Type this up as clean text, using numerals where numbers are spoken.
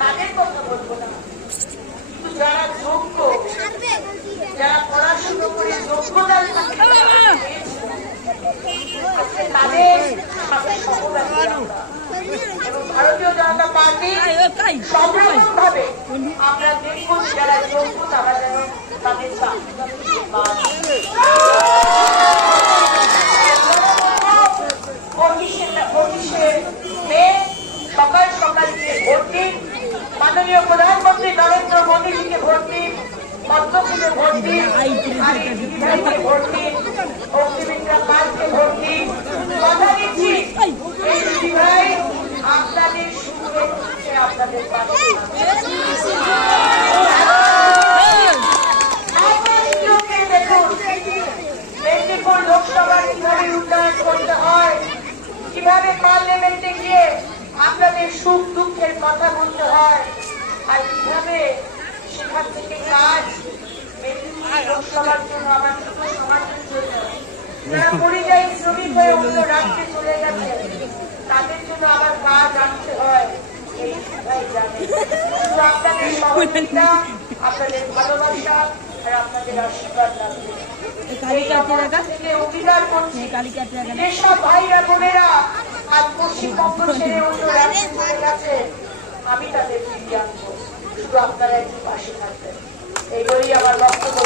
তাদের কথা বলবো না, যারা যোগ্য, যারা পড়াশোনা করে যোগ্যতা তাদের এবং ভারতীয় জনতা পার্টি সবরকম ভাবে আমরা দেখব যারা যোগ্য তারা যেন তাদের সকাল সকাল গিয়ে ভোট দিন, মাননীয় প্রধানমন্ত্রী নরেন্দ্র মোদীজিকে ভোট দিন, পদ্মকে ভোট দিন, ভোট দিন, অগ্নিমিত্রা পালকে ভোট দিন। কথা দিচ্ছি এই দিদিভাই আপনাদের সুখে দুঃখে আপনাদের পাশে দেখুন মেদিনীপুর লোকসভার কিভাবে উন্নয়ন করতে হয়, কিভাবে পার্লামেন্টে গিয়ে আপনাদের সুখ দুঃখের কথা বলতে হয়, আর কিভাবে সেখান থেকে কাজ মেদিনীপুর লোকসভার জন্য আমার ছোট সমাজের জন্য যারা পরিযায়ী শ্রমিক হয়ে অন্য রাজ্যে চলে গেছে তাদের জন্য আবার কাজ আনতে হয়। এই জানে শুধু আপনাদের সহযোগিতা, আপনাদের ভালোবাসা আর আপনাদের আশীর্বাদ লাগবে। অধিকার করছি যেসব ভাইরা বোনেরা আজ পশ্চিমবঙ্গ ছেড়ে অন্য রাজ্যে চলে গেছে, আমি তাদের ফিরিয়ে আনবো, শুধু আপনারা একটু পাশে থাকবেন। এই বলেই আমার বক্তব্য